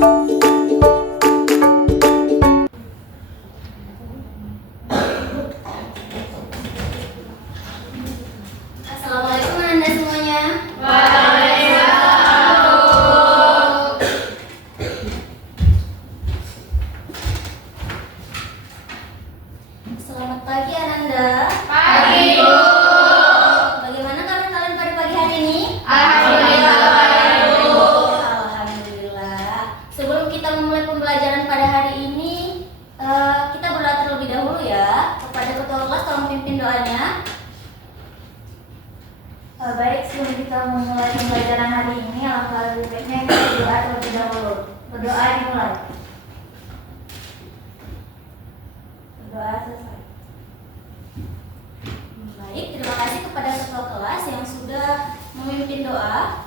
Assalamualaikum Anda semuanya. Selamat pagi Ananda. Pagi, Bu. Bagaimana kabar kalian pada pagi hari ini? Alhamdulillah, Bu. Alhamdulillah. Sebelum kita memulai pembelajaran pada hari ini, kita berdoa terlebih dahulu ya. Kepada ketua kelas tolong pimpin doanya. Baik, sebelum kita memulai pembelajaran hari ini, alangkah lebih baiknya kita berdoa terlebih dahulu. Berdoa dimulai. Berdoa selesai. Baik, terima kasih kepada ketua kelas yang sudah memimpin doa.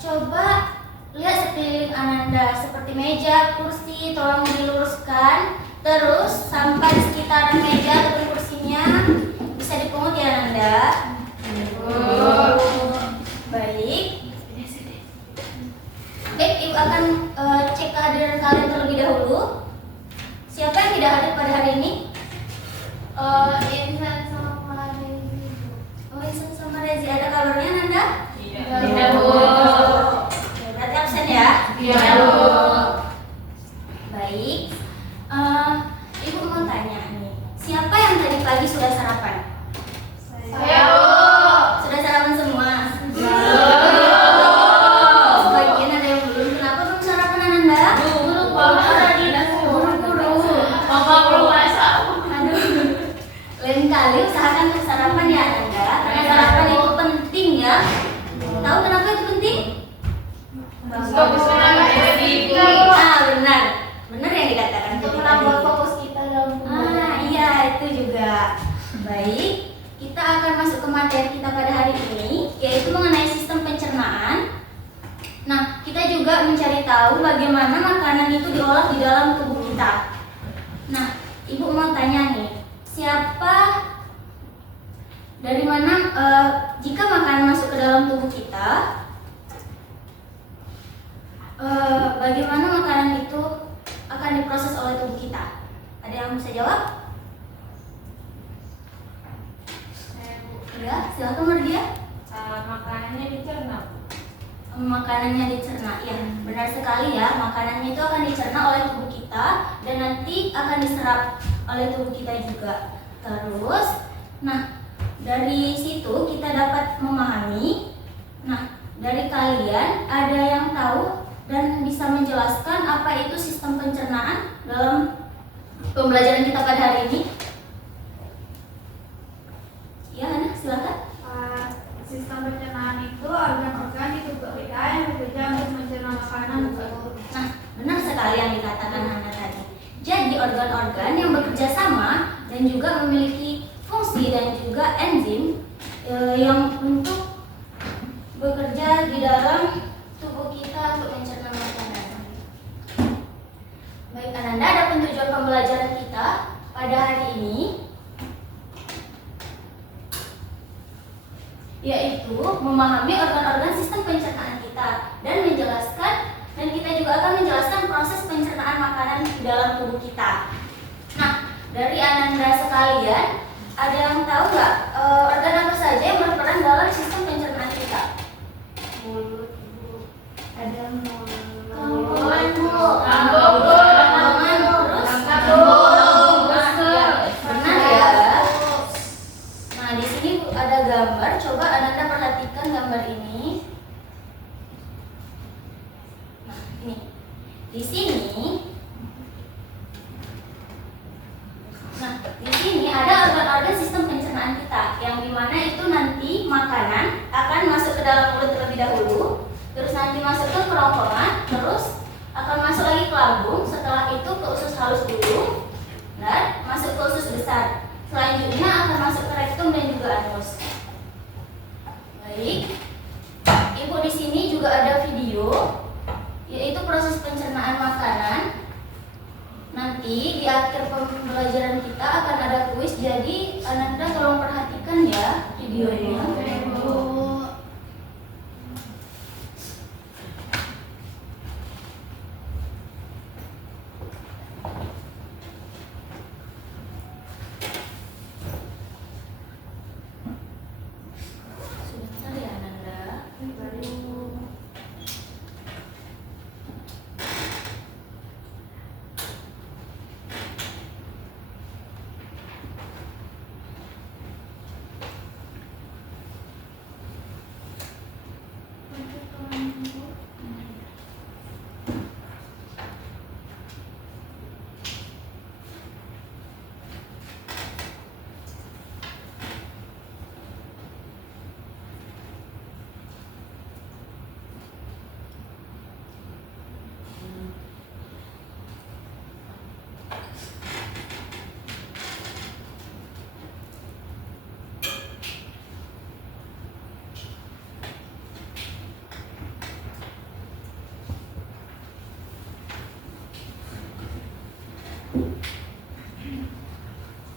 Coba lihat sekeliling Ananda, seperti meja, kursi, tolong diluruskan. Terus sampai di sekitar meja ataupun kursinya bisa dipungut ya Ananda. Baik. Baik, Ibu akan cek kehadiran kalian terlebih dahulu. Siapa yang tidak hadir pada hari ini? Insan sama Rezi. Oh, Ihsan sama Rezi. Ada kabarnya Nanda? Tidak, Bu. Ya, berarti absen ya? Iya, Bu. Baik. Ibu mau tanya nih. Siapa yang tadi pagi sudah sarapan? Saya, Bu. Sudah sarapan semua? Sebagian ada yang belum. Kenapa belum sarapan Ananda? Buru-buru. Mama belum masak. Aduh. Lain kali usahakan untuk sarapan ya Ananda. Karena sarapan itu penting ya. Tahu kenapa itu penting? Bagus menambah energi. Benar. Benar yang dikatakan Untuk tadi. menambah fokus kita dalam pembelajaran. Iya, itu juga. Baik, kita akan masuk ke materi kita pada hari ini, yaitu mengenai sistem pencernaan. Nah, kita juga mencari tahu bagaimana makanan itu diolah di dalam tubuh kita. Nah, Ibu mau tanya nih, siapa dari mana jika makanan masuk ke dalam tubuh kita, bagaimana makanan itu akan diproses oleh tubuh kita? Ada yang bisa jawab? Ya, silakan Mardia. Makanannya dicerna. Makanannya dicerna, ya benar sekali ya. Makanannya itu akan dicerna oleh tubuh kita dan nanti akan diserap oleh tubuh kita juga. Terus, nah dari situ kita dapat memahami. Nah, dari kalian ada yang tahu dan bisa menjelaskan apa itu sistem pencernaan dalam pembelajaran kita pada hari ini? Ya, Hana, silakan. Sistem pencernaan itu organ-organ di tubuh kita yang bekerja untuk mencerna makanan. Nah, benar sekali yang dikatakan Hana tadi. Jadi organ-organ yang bekerja sama dan juga memiliki fungsi dan juga enzim yang untuk bekerja di dalam tubuh kita untuk mencerna makanan. Baik Ananda, ada tujuan pembelajaran kita pada hari ini, yaitu memahami organ-organ sistem pencernaan kita dan menjelaskan, dan kita juga akan menjelaskan proses pencernaan makanan di dalam tubuh kita. Nah, dari Ananda sekalian, ada yang tahu nggak organ apa saja yang berperan dalam sistem pencernaan kita? Mulut, Bu. Ada mulut, benar ya. Nah, di sini ada gambar. Coba Ananda perhatikan gambar ini. Nah, ini. Di sini. Nah, di sini ada organ-organ sistem pencernaan kita, yang dimana itu nanti makanan akan masuk ke dalam mulut terlebih dahulu, terus nanti masuk ke kerongkongan, terus akan masuk lagi ke lambung, setelah itu ke usus halus dulu, dan masuk ke usus besar. Selanjutnya akan masuk ke rektum dan juga anus. Baik, Ibu di sini juga ada video, yaitu proses pencernaan makanan. Nanti di akhir pembelajaran kita akan ada kuis, jadi Ananda tolong perhatikan ya videonya.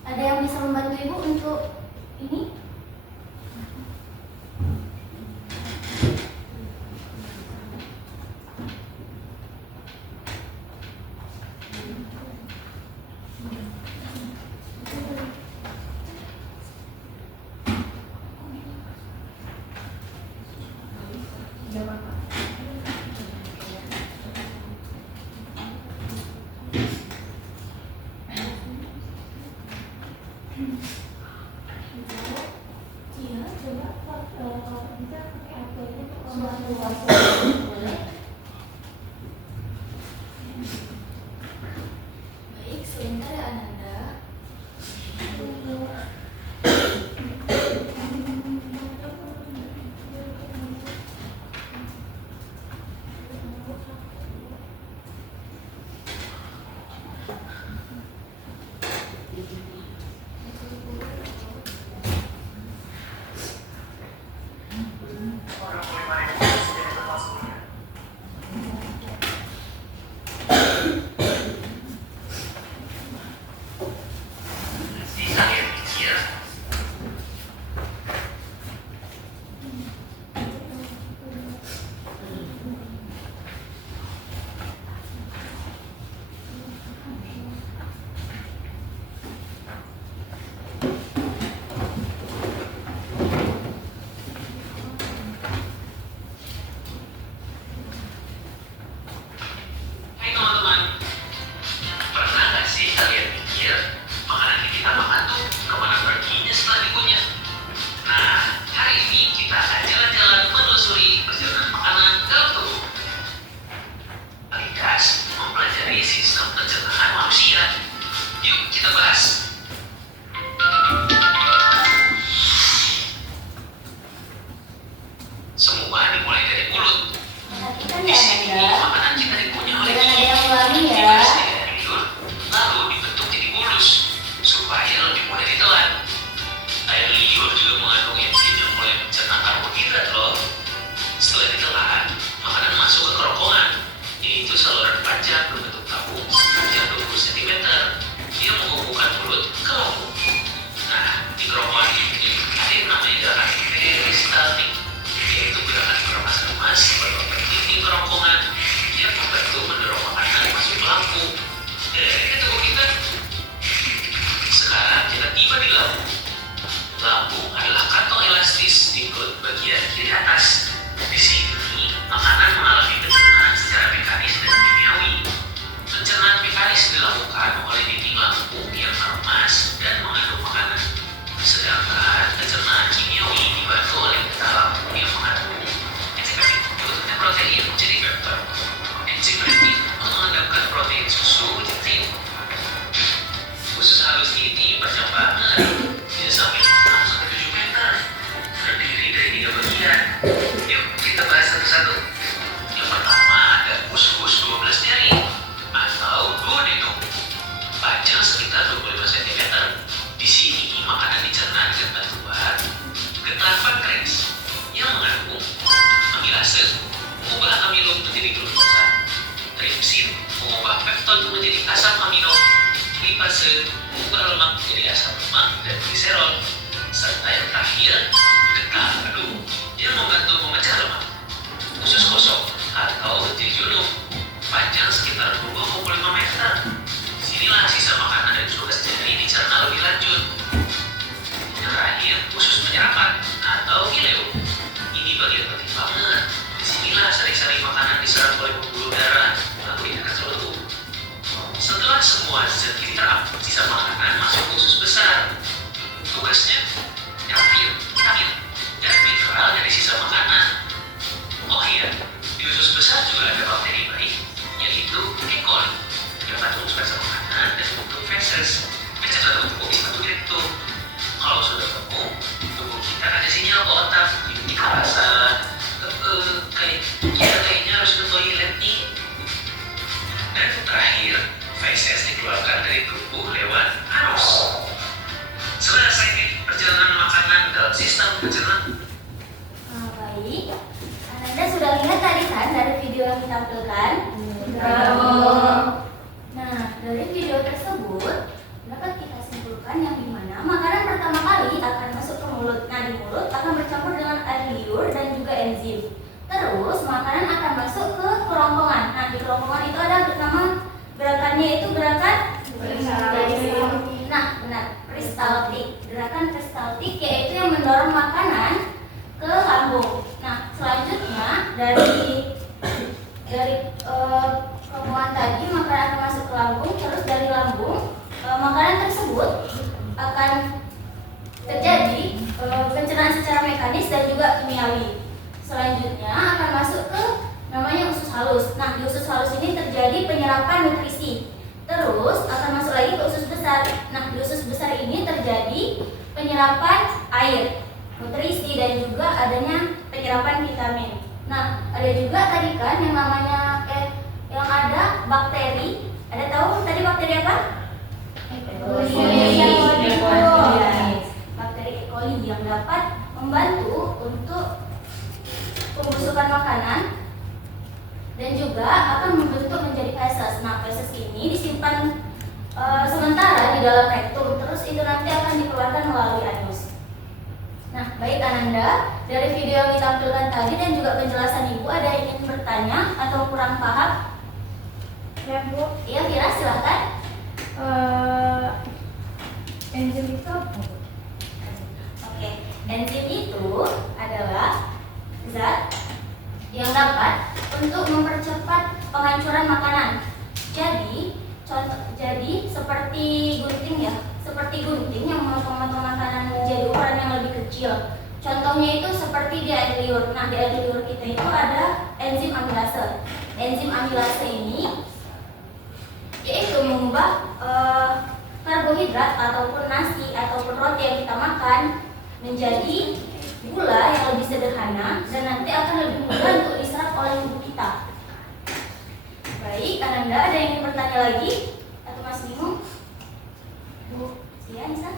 Ada yang bisa membantu Ibu untuk ini? Iya, coba kalau bisa pakai aturnya boleh. Baik, sebentar ya Ananda. Semua dimulai dari mulut. Perhatikan Di ya sini Ananda. makanan kita dikunyah oleh Jangan ada yang ulangi ya. dibersihkan dari liur, lalu dibentuk jadi bulus supaya lebih mudah ditelan. Air liur juga mengandung enzim yang mulai mencerna karbohidrat loh. Setelah ditelan, makanan masuk ke kerongkongan, yaitu saluran panjang berbentuk tabung sepanjang 20 cm. Dia menghubungkan mulut ke lambung. Nah, di kerongkongan ini ada yang namanya gerakan peristaltik, yaitu gerakan pelepasan emas berupa penting kerongkongan yang membantu mendorong makanan masuk ke lambung. Kan tubuh kita. Sekarang kita tiba di lambung. Lambung adalah kantong elastis di perut bagian kiri atas. Di sini, makanan mengalami pencernaan secara mekanis dan kimiawi. Pencernaan mekanis dilakukan oleh dinding lambung yang emas dan mengandung makanan. Sedangkan pencernaan kimiawi dibantu oleh getah lambung yang mengandung enzim peptid, bentuknya protein jadi peptid. Enzim peptid mengendapkan protein susu jadi usus halus ini panjang banget, bisa sampai 6-7 meter, terdiri dari 3 bagian. Yuk kita bahas satu-satu. Yang pertama ada usus 12 jari atau duodenum, panjang sekitar 25 cm. Di sini makanan dicerna dengan bantuan getah pankreas yang mengandung amilase, mengubah amilo menjadi glukosa, tripsin mengubah peptid menjadi asam amino, lipase mengubah lemak menjadi asam lemak dan gliserol, serta yang terakhir getah madu yang membantu memecah lemak. Usus kosong atau jejunum, panjang sekitar 25 meter. Disinilah sisa makanan dan 12 jari dicerna lebih lanjut. Terakhir, usus penyerapan atau ileo. Ini bagian penting banget. Disinilah sari-sari makanan diserap oleh pembuluh darah lalu diangkat ke lembut. Setelah semua zat diterap, sisa makanan masuk ke usus besar. Tugasnya ngambil vitamin dan mineral dari sisa makanan. Oh iya, di usus besar juga ada bakteri baik, yaitu E. coli yang bantu sisa makanan dan bentuk feses. Feses atau tubuh itu itu. Kalau sudah ketemu, tubuh kita ada sinyal ke otak, kita rasa kayaknya harus ke toilet nih. Dan terakhir, feses dikeluarkan dari tubuh lewat anus. Selesai nih perjalanan makanan dalam sistem pencernaan. Baik, Ananda sudah lihat tadi kan dari video yang ditampilkan? Bravo. Nah, dari video tersebut akan bercampur dengan air liur dan juga enzim. Terus makanan akan masuk ke kerongkongan. Nah, di kerongkongan itu ada nama gerakannya itu gerakan nah, benar, peristaltik. Gerakan peristaltik yaitu yang mendorong makanan ke lambung. Nah, selanjutnya dari kerongkongan tadi makanan akan masuk ke lambung, terus dari lambung makanan tersebut akan terjadi pencernaan secara mekanis dan juga kimiawi. Selanjutnya akan masuk ke namanya usus halus. Nah, di usus halus ini terjadi penyerapan nutrisi. Terus akan masuk lagi ke usus besar. Nah, di usus besar ini terjadi penyerapan air, nutrisi, dan juga adanya penyerapan vitamin. Nah, ada juga tadi kan yang namanya yang ada bakteri. Ada tahu tadi bakteri apa? Bakteri E. coli yang dapat membantu untuk pembusukan makanan dan juga akan membentuk menjadi feses. Nah, feses ini disimpan sementara di dalam rektum, terus itu nanti akan dikeluarkan melalui anus. Nah, baik Ananda, dari video yang ditampilkan tadi dan juga penjelasan Ibu, ada yang ingin bertanya atau kurang paham? Ya Bu, Iya, Vira, silahkan. enzim itu apa? Oke, enzim itu adalah zat yang dapat untuk mempercepat penghancuran makanan. Jadi seperti gunting ya, seperti gunting yang memotong makanan menjadi ukuran yang lebih kecil. Contohnya itu seperti di air liur. Nah, di air liur kita itu ada enzim amilase. Enzim amilase ini yaitu mengubah karbohidrat ataupun nasi ataupun roti yang kita makan menjadi gula yang lebih sederhana dan nanti akan lebih mudah untuk diserap oleh tubuh kita. Baik, Ananda, ada yang ingin bertanya lagi? Atau Mas Bimo? Bu, ya, Nisa?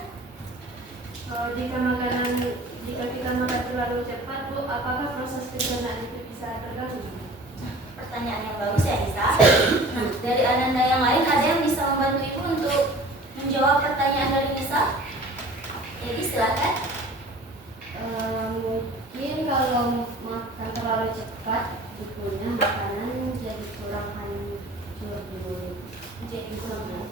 Jika kita makan terlalu cepat, Bu, apakah proses pencernaan itu bisa terganggu? Pertanyaan yang bagus ya, Nisa. Nah, dari Ananda yang lain ada yang bisa membantu Ibu untuk menjawab pertanyaan dari Nisa? Jadi silakan. Mungkin kalau makan terlalu cepat, tentunya makanan jadi kurang hancur dulu. Jadi kurang.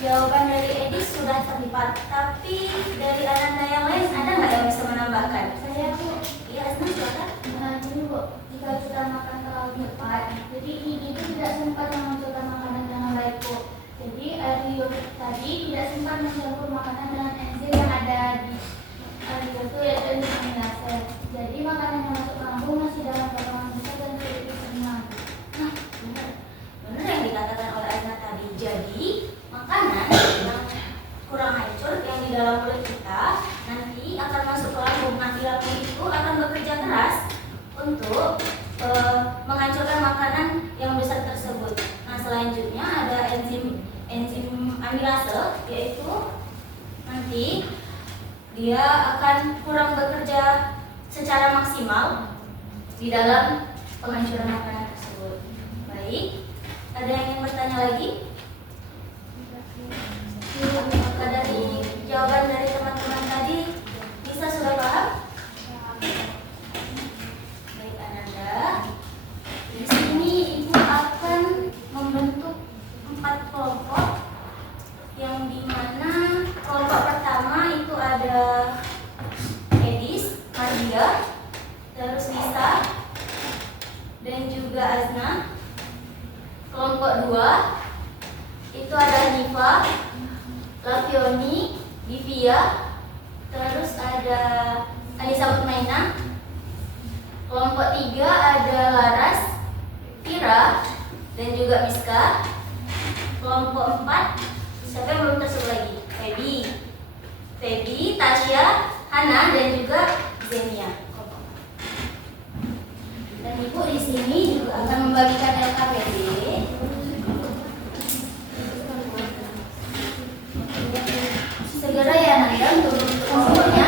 Jawaban dari Edis sudah terlibat, tapi dari Ananda yang lain ada nggak yang bisa menambahkan? Saya tuh Iya, Asna, silakan. dulu Bu, jika kita makan terlalu cepat, jadi ini itu tidak sempat memunculkan makanan dengan baik Bu. Jadi air liur tadi tidak sempat mencampur makanan dengan enzim yang ada di air liur itu, yaitu enzim amilase. Jadi makanan yang masuk ke lambung masih dalam potongan besar dan sulit dicerna. Nah, benar yang dikatakan oleh Asna tadi. Jadi makanan yang kurang hancur yang di dalam mulut kita nanti akan masuk ke lambung. Nah, di lambung itu akan bekerja keras untuk menghancurkan makanan yang besar tersebut. Nah, selanjutnya ada enzim amilase, yaitu nanti dia akan kurang bekerja secara maksimal di dalam penghancuran makanan tersebut. Baik, ada yang ingin bertanya lagi? Maka dari jawaban dari teman-teman tadi, Nisa sudah paham? Baik, Ananda. Di sini Ibu akan membentuk 4 kelompok, yang dimana kelompok pertama itu ada Edis, Maria, terus Nisa, dan juga Azna. Kelompok 2 itu ada Niva, Lavioni, Divia, terus ada Anissa Utmaina. Kelompok 3 ada Laras, Kira, dan juga Miska. Kelompok 4, siapa yang belum tersebut lagi? Feby, Tasya, Hana, dan juga Zenia. Dan Ibu di sini juga akan membagikan LKPD. Segera ya Nanda untuk kelompoknya.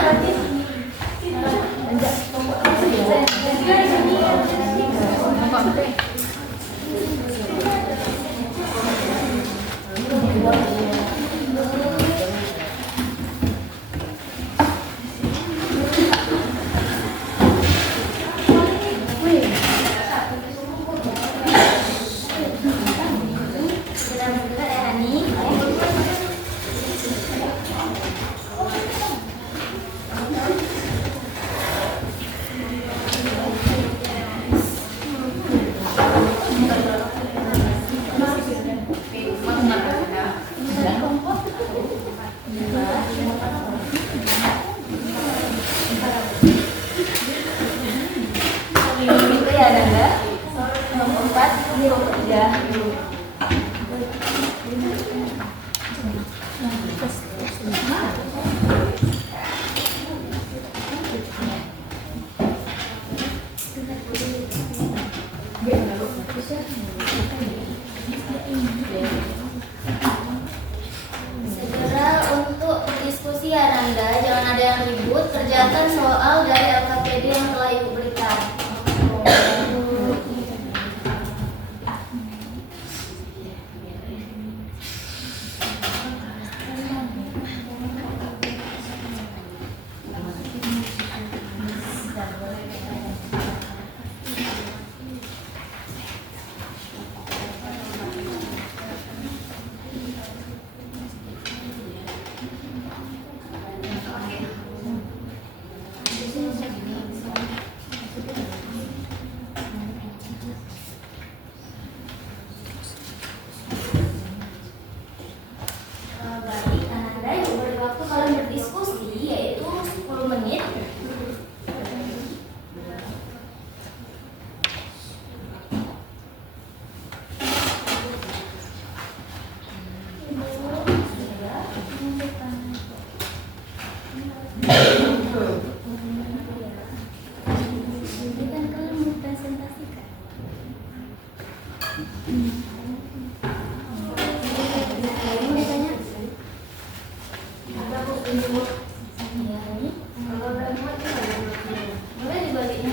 Segera untuk diskusi ya Nanda, jangan ada yang ribut, kerjakan soal dari LKPD yang telah Ibu berikan. Baik, Nanda, Ibu beri waktu kalian berdiskusi yaitu 10 menit. Ini kan kalian mau presentasikan. Kalian mau ditanya? Ya, ini. Boleh dibaliknya?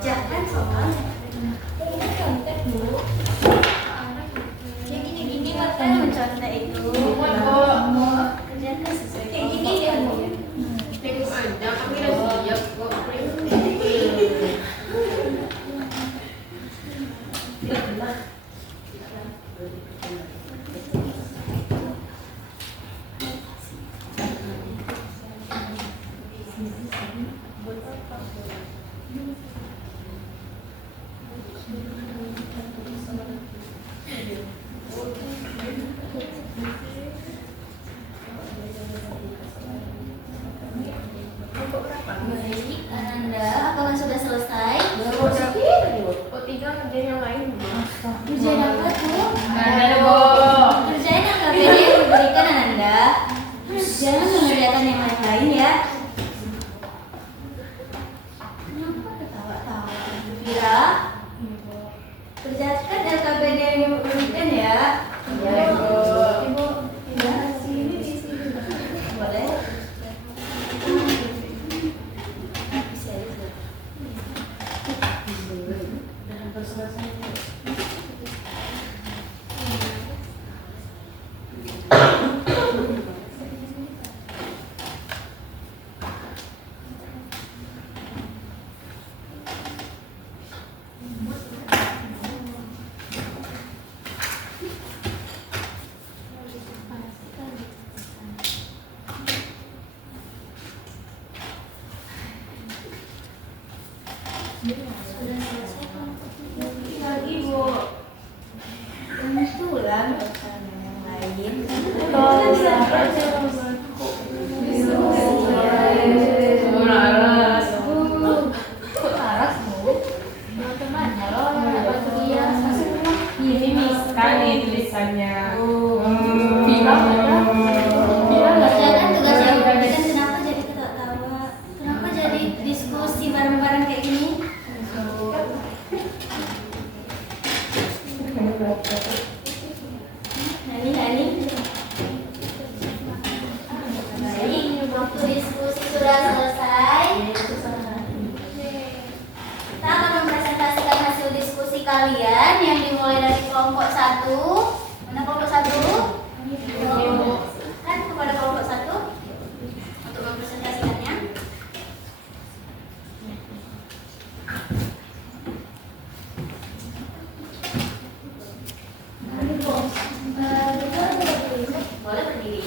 Kerjakan soalnya. Ini contek Bu. Yang gini-gini makanya mencontek itu. Kerjakan sesuai Kayak gini kelompok dia, Bu. kalian. Tengok aja, kami udah siap kok. Baik, Ananda, apakah sudah selesai? Oh, tinggal kerjaan yang lain. Kerjain apa tuh? Ada, Bu. Kerjain yang KBD yang diberikan Ananda. Jangan mengerjakan yang lain-lain ya. Kenapa ketawa-tawa? Vira, kerjakan LKPD yang diberikan ya. Ya, Bu. Ibu, ya, sini di sini. Boleh? Bisa, bisa. Sudah selesai kelompoknya. Lagi, Bu. Kebetulan bukan yang lain. Kok laras Bu? Teman-temannya loh yang nak bantu dia. Ini nih sekali tulisannya. Kerjakan tugas yang diberikan. Kenapa jadi ketawa-tawa? Kenapa jadi diskusi bareng-bareng kayak gini? Nani. Baik, waktu diskusi sudah selesai. Kita akan mempresentasikan hasil diskusi kalian yang dimulai dari kelompok 1. Mana kelompok 1? Kan kepada kelompok 1 untuk mempresentasikannya. Boleh berdiri.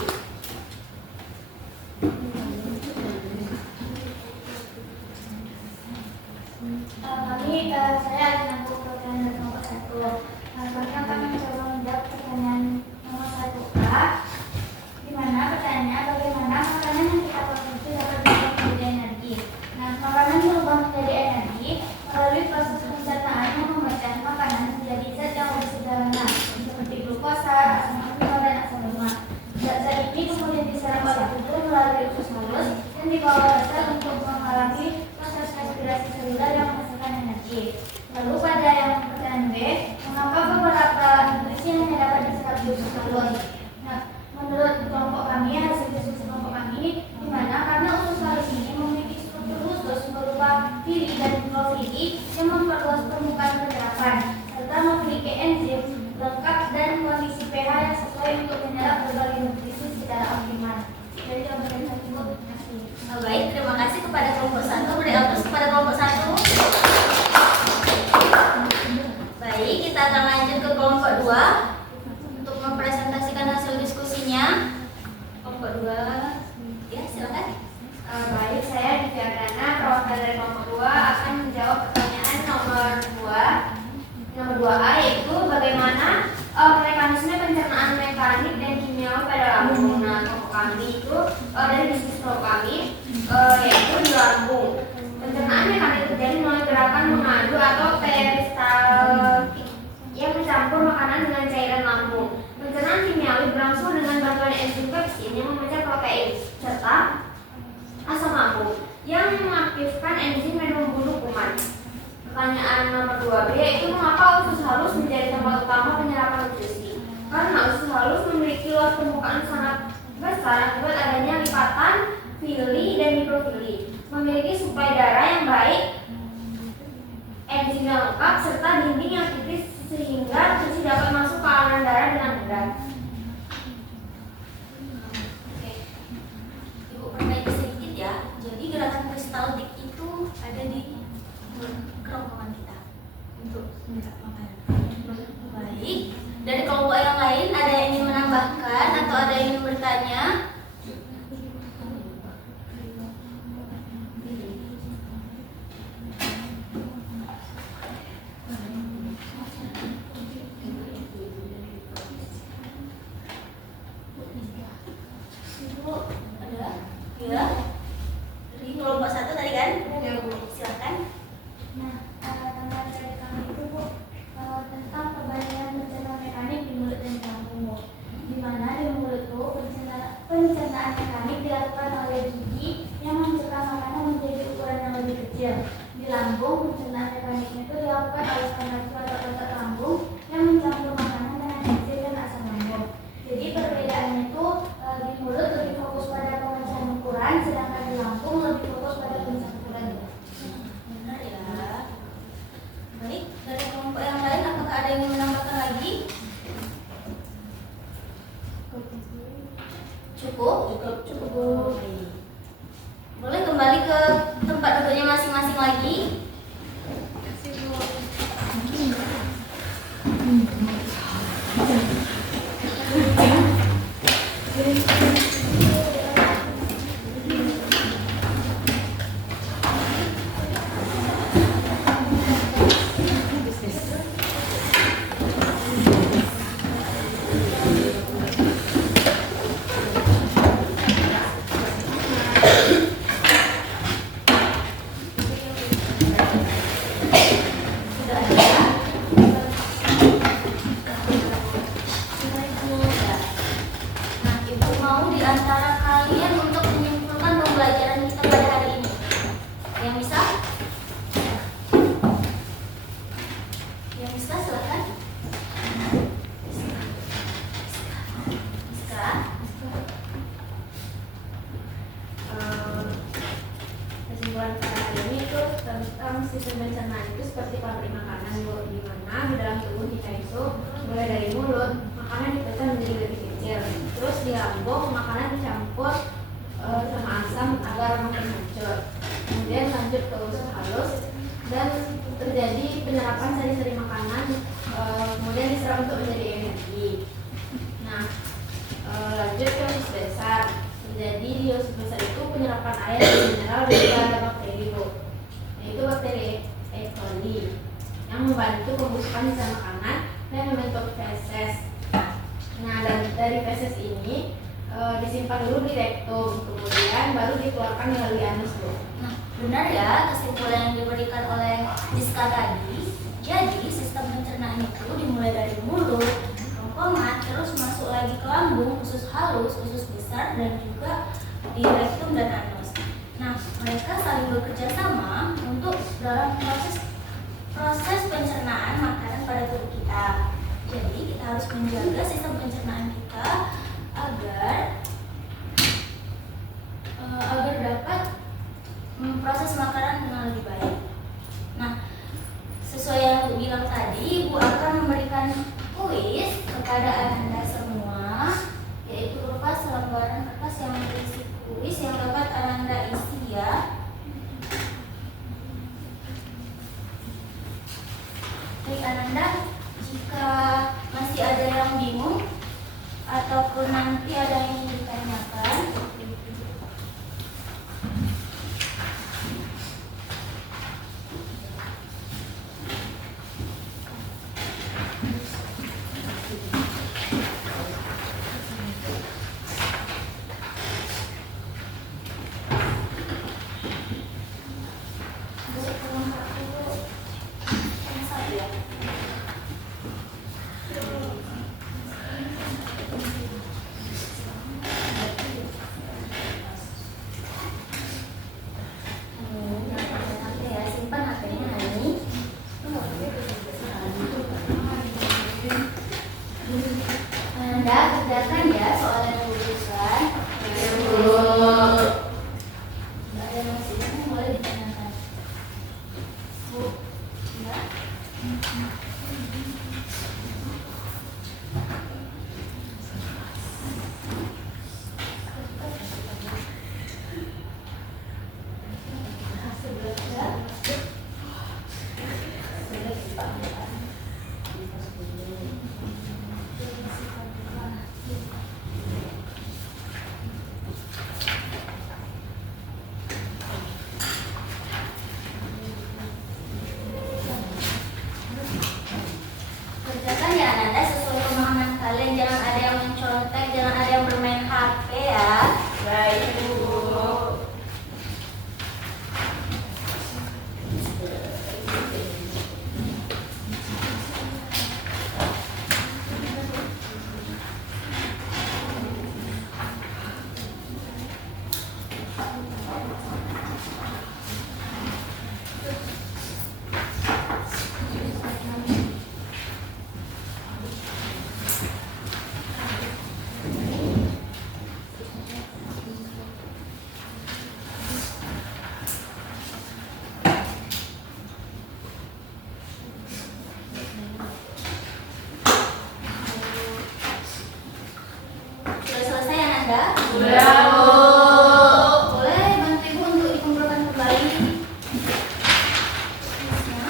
Saya akan aku pertanyaan nomor 1. Sekarang kami mencoba menjawab pertanyaan nomor 1A, di mana pertanyaannya bagaimana makanan yang kita konsumsi dapat berubah menjadi energi. Nah, makanan berubah menjadi energi melalui proses pencernaan yang memecah makanan menjadi zat yang lebih sederhana seperti glukosa, asam amino, dan asam lemak. Zat-zat ini kemudian diserap oleh tubuh melalui usus halus dan dibawa dasar untuk menghalangi proses respirasi seluler yang menghasilkan energi. Lalu pada yang pertanyaan B, mengapa beberapa nutrisi hanya dapat diserap di usus halus? Nah, menurut kelompok kami, hasil diskusi kelompok kami, di mana karena usus halus ini memiliki struktur khusus berupa fili dan mikrofili yang memperluas permukaan penyerapan, serta memiliki enzim lengkap dan kondisi pH yang sesuai untuk menyerap berbagai nutrisi secara optimal. Jadi jawaban yang satu, terima kasih. Baik, terima kasih kepada kelompok 1. Beri aplaus kepada kelompok 1. Baik, kita akan lanjut ke kelompok 2 untuk mempresentasikan hasil diskusinya. Kelompok 2, ya silakan. Baik, saya Divya Grana, perwakilan dari kelompok 2 akan menjawab pertanyaan nomor 2A, yaitu bagaimana mekanisme pencernaan mekanik dan kimiawi pada lambung. Nah, kelompok kami itu dari bisnis kelompok kami yaitu di lambung. Pencernaan mekanik terjadi melalui gerakan mengadu atau peristaltik yang mencampur makanan dengan cairan lambung. Pencernaan kimiawi berlangsung dengan bantuan enzim pepsin yang memecah protein serta asam lambung yang mengaktifkan enzim dan membunuh kuman. Pertanyaan nomor 2B, yaitu mengapa usus halus menjadi tempat utama penyerapan nutrisi? Karena usus halus memiliki luas permukaan sangat besar akibat adanya lipatan fili dan mikrofili, memiliki suplai darah yang baik yang lengkap serta dinding yang tipis sehingga susu dapat masuk ke aliran darah dengan mudah. Oke, Ibu perbaiki sedikit ya. Jadi gerakan peristaltik itu ada di kerongkongan kita untuk menyerap makanan. Baik, dari kelompok yang lain ada yang ingin menambahkan atau ada yang ingin bertanya? Ibu ada? Ya. Dari kelompok 1 tadi kan? Ya, Bu. Silakan. Nah, tambahan dari kami itu Bu, tentang perbandingan pencernaan mekanik di mulut dan lambung Bu. Di mana di mulut Bu, pencernaan mekanik dilakukan oleh gigi yang mencernah makanan menjadi ukuran yang lebih kecil. Di lambung, pencernaan mekaniknya itu dilakukan oleh spermatua atau otot lambung yang mencampur makanan dengan enzim dan asam lambung. Jadi perbedaannya itu di mulut lebih fokus pada pemecahan ukuran, sedangkan di lambung lebih fokus pada pemecahan ukuran. Benar ya. Baik, dari kelompok yang lain apakah ada yang ingin menambahkan lagi? Cukup? Cukup. Baik. Boleh kembali ke tempat duduknya masing-masing lagi? Sudah ada? Nah, Ibu mau di antara kalian untuk menyimpulkan pembelajaran kita pada hari ini. Yang bisa? Yang bisa silakan. Bisa. Kesimpulan pada hari ini itu tentang sistem pencernaan itu seperti pabrik makanan Bu, di mana di dalam tubuh kita itu mulai dari mulut makanan dipecah menjadi lebih kecil, terus di lambung makanan dicampur sama asam agar makin hancur, kemudian lanjut ke usus halus dan terjadi penyerapan sari-sari makanan, kemudian diserap untuk menjadi energi. Nah, lanjut ke usus besar. Jadi di usus besar itu penyerapan air dan mineral dan juga ada bakteri Bu, yaitu bakteri E. coli yang membantu pembusukan sisa makanan dan membentuk feses. Nah, dan dari feses ini disimpan dulu di rektum, kemudian baru dikeluarkan melalui anus Bu. Nah, benar ya kesimpulan yang diberikan oleh Rizka tadi. Jadi sistem pencernaan itu dimulai dari mulut, kerongkongan, terus masuk lagi ke lambung, usus halus, usus besar, dan juga di rektum dan anus. Nah, mereka saling bekerja sama untuk dalam proses pencernaan makanan pada tubuh kita. Jadi kita harus menjaga sistem pencernaan kita agar dapat memproses makanan dengan lebih baik. Nah, sesuai yang Ibu bilang tadi, Ibu akan memberikan kuis kepada Anda semua, yaitu berupa selembaran kertas yang berisi kuis yang dapat Anda isi ya. Baik Ananda, jika masih ada yang bingung ataupun nanti ada yang ingin ditanyakan, Kerjakan ya Ananda sesuai pemahaman kalian, jangan ada yang mencontek, jangan ada yang bermain HP ya. Baik, Bu. Sudah selesai Ananda? Sudah, Bu. Boleh bantu Ibu untuk dikumpulkan kembali. Tulisnya.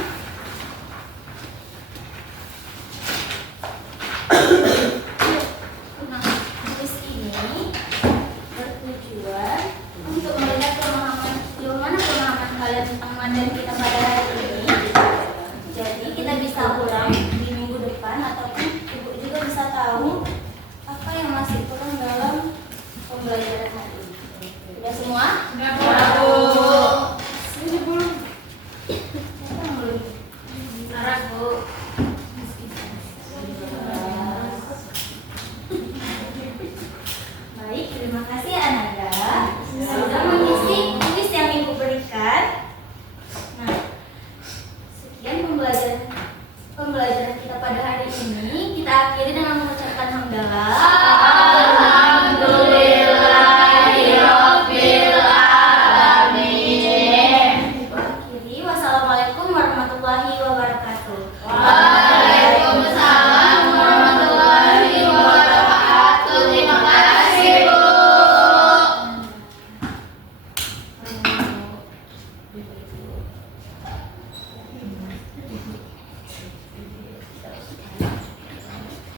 Nah, tulis ini bertujuan untuk melihat sejauh mana pemahaman kalian tentang materi kita pada hari ini. Jadi kita bisa ulang di minggu depan ataupun Ibu juga bisa tahu apa yang masih kurang dalam pembelajaran hari ini. Sudah semua? Sudah, Bu. Sudah belum? Siapa yang belum? Sarah, Bu.